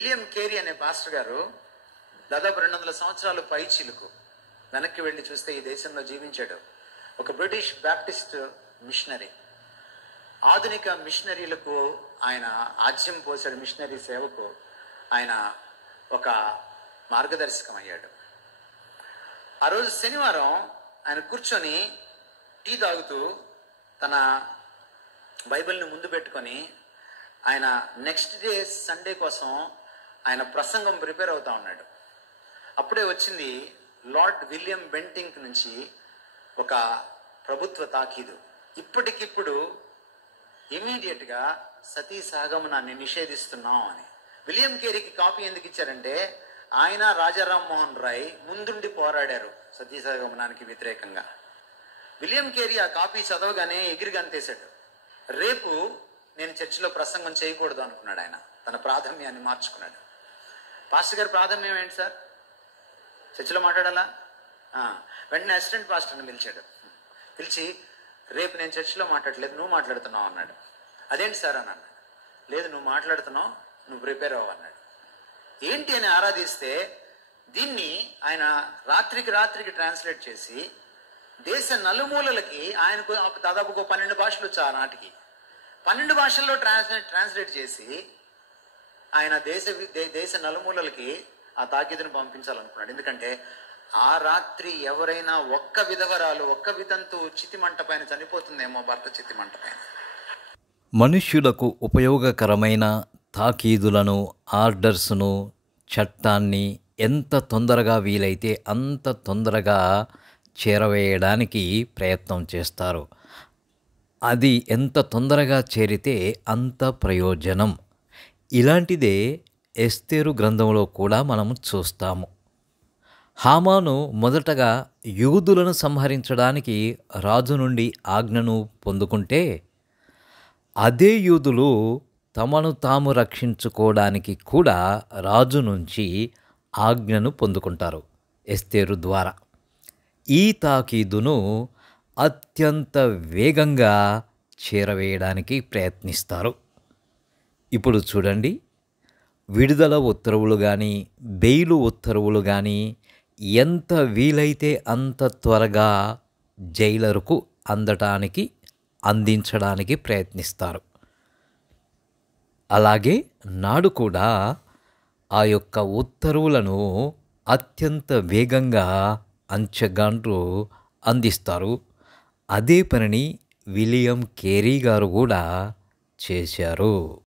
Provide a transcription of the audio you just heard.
William Carey అనే pastor గారు దాదాపు 200 సంవత్సరాలు పైచిలుకు వెనక్కి వెళ్ళి చూస్తే ఈ దేశంలో జీవించాడు. ఒక బ్రిటిష్ బ్యాప్టిస్ట్ మిషనరీ. ఆధునిక మిషనరీలకు ఆయన ఆజ్యం పోసాడు. మిషనరీ సేవకు ఆయన ఒక మార్గదర్శకం అయ్యాడు. ఆ రోజు శనివారం ఆయన కూర్చొని టీ తాగుతూ తన బైబిల్ని ముందు పెట్టుకొని ఆయన నెక్స్ట్ డే సండే కోసం ఆయన ప్రసంగం ప్రిపేర్ అవుతా ఉన్నాడు. అప్పుడే వచ్చింది లార్డ్ విలియం బెంటింక్ నుంచి ఒక ప్రభుత్వ తాకీదు. ఇప్పటికిప్పుడు ఇమీడియట్గా సతీ సహగమనాన్ని నిషేధిస్తున్నాం అని. విలియం కేరీకి కాపీ ఎందుకు ఇచ్చారంటే ఆయన రాజారాం మోహన్ రాయ్ ముందుండి పోరాడారు సతీ సహగమనానికి వ్యతిరేకంగా. విలియం కేరీ ఆ కాపీ చదవగానే ఎగిరి గంతేశాడు. రేపు నేను చర్చిలో ప్రసంగం చేయకూడదు అనుకున్నాడు. ఆయన తన ప్రాధాన్యాన్ని మార్చుకున్నాడు. పాస్టర్ గారి ప్రాధాన్యం ఏంటి సార్? చర్చిలో మాట్లాడాలా? వెంటనే అసిస్టెంట్ పాస్టర్ని పిలిచాడు. పిలిచి రేపు నేను చర్చిలో మాట్లాడలేదు, నువ్వు మాట్లాడుతున్నావు అన్నాడు. అదేంటి సార్ అని అన్నాడు. లేదు, నువ్వు మాట్లాడుతున్నావు, నువ్వు ప్రిపేర్ అవ్వు అన్నాడు. ఏంటి అని ఆరాధిస్తే దీన్ని ఆయన రాత్రికి ట్రాన్స్లేట్ చేసి దేశ నలుమూలలకి ఆయనకు దాదాపు 12 భాషలు వచ్చి ఆ నాటికి 12 భాషల్లో ట్రాన్స్లేట్ చేసి ఆయన దేశ నలుమూలలకి ఆ తాకీదును పంపించాలనుకున్నాడు. ఎందుకంటే ఆ రాత్రి ఎవరైనా ఒక్క విధవరాలు, ఒక్క వితంతు చితిమంట పైన చనిపోతుందేమో, భర్త చితిమంట పైన. మనుష్యులకు ఉపయోగకరమైన తాకీదులను, ఆర్డర్స్ను, చట్టాన్ని ఎంత తొందరగా వీలైతే అంత తొందరగా చేరవేయడానికి ప్రయత్నం చేస్తారు. అది ఎంత తొందరగా చేరితే అంత ప్రయోజనం. ఇలాంటిదే ఎస్తేరు గ్రంథంలో కూడా మనము చూస్తాము. హామాను మొదటగా యూదులను సంహరించడానికి రాజు నుండి ఆజ్ఞను పొందుకుంటే అదే యూదులు తమను తాము రక్షించుకోవడానికి కూడా రాజు నుంచి ఆజ్ఞను పొందుకుంటారు ఎస్తేరు ద్వారా. ఈ తాకీదును అత్యంత వేగంగా చేరవేయడానికి ప్రయత్నిస్తారు. ఇప్పుడు చూడండి, విడుదల ఉత్తర్వులు కానీ, బెయిలు ఉత్తర్వులు కానీ ఎంత వీలైతే అంత త్వరగా జైలరుకు అందించడానికి ప్రయత్నిస్తారు. అలాగే నాడు కూడా ఆ యొక్క ఉత్తర్వులను అత్యంత వేగంగా అంచెగాండ్రు అందిస్తారు. అదే పనిని విలియం కేరీ గారు కూడా చేశారు.